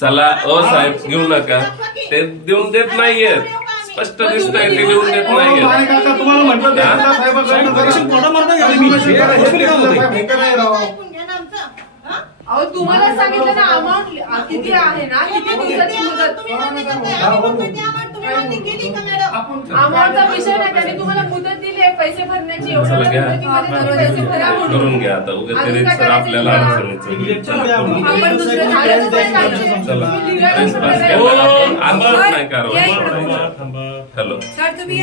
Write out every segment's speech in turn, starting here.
चला साहेब घेऊ नका, ते देऊन देत नाहीये, स्पष्ट दिसतंय ते देऊन देत नाहीये. तुम्हाला म्हटलं अहो तुम्हाला सांगितलं ना अमाऊंट किती आहे ना, किती दिवसाची मुदत. अमाऊंटचा विषय नाही, त्यांनी तुम्हाला मुदत दिली आहे पैसे भरण्याची. करून घ्या आता, उगाच आपल्याला आंदोलन नाही कारवाई. हॅलो सर तुम्ही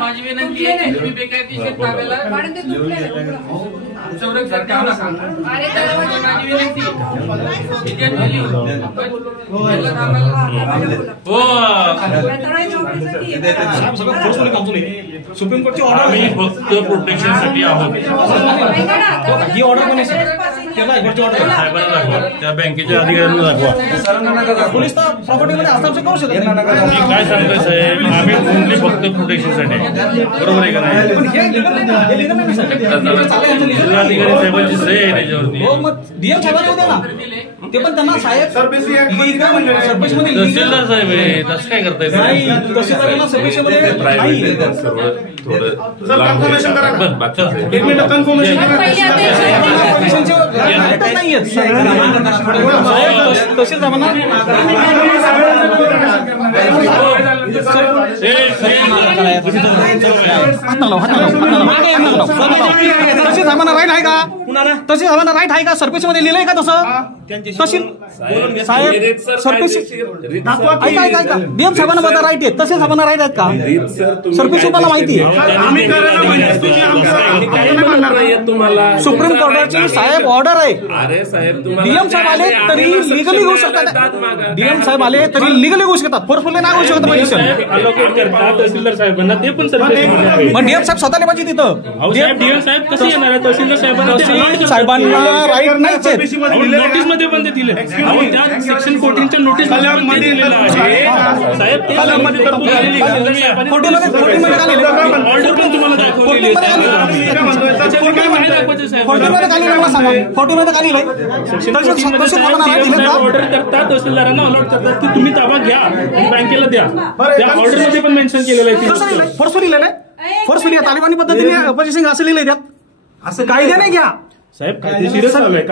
माझी विनंती आहे की तुम्ही बेकायदेशीर ताब्याला सुप्रीम कोर्टची ऑर्डर आम्ही फक्त प्रोटेक्शनसाठी आहोत. ही ऑर्डर कोणी साहेबांना दाखवा, त्या बँकेच्या अधिकाऱ्यांना दाखवा. पोलीस तर प्रॉपर्टीमध्ये हस्ताक्षर करू शकत नाही. मी काय सांगतोय साहेब, आम्ही ओनली फक्त प्रोटेक्शनसाठी, बरोबर आहे का नाही? जिल्हाधिकारी साहेबांची सही आहे त्याच्यावरती. डीएम साहेबांना द्या ना, ते पण त्यांना साहेब तहसीलदार साहेब आहे, तसं काय करताय? तहसीलदारांना सर्वेक्षणमध्ये तशी साहेबांना राईट आहे का? तशी साहेबांना राईट आहे का? सरपेश मध्ये लिहिलंय का तसं? तहसील साहेब सरपेश ऐका डीएम साहेबांना बघा राईट आहे, तसे साहेबांना राईट आहेत का? सरपेश मला माहिती आहे. तुम्हाला सुप्रीम कोर्टाची साहेब ऑर्डर आहे. अरे साहेब, डीएम साहेब आले तरी लिगली घेऊ शकतात. डीएम साहेब आले तरी लिगली घेऊ शकतात, फोर्सफुली नाही घेऊ शकत पोझिशन. तहसीलदार साहेबांना ते पण मग डीएम साहेब स्वतःला पाहिजे तिथं. डीएम साहेब कसे येणार? तहसीलदार साहेबांना राईट नाहीच आहे. नोटीस मध्ये पण ते दिले, सेक्शन 14च्या नोटीस साहेब ऑर्डर पण तुम्हाला दाखवलेली आहे. ऑर्डर करतात, तहसीलदारांना अलॉट करतात की तुम्ही ताबा घ्या आणि बँकेला द्या. त्या ऑर्डर मध्ये पण मेन्शन केलेलं आहे. फोर्सफुली लिहिलंय, फोर्सफुली तालिबानी पद्धतीने पोझिशन असं लिहिलंय त्यात. असं कायद्याने घ्या साहेब, कायदेशीरच चालू आहे.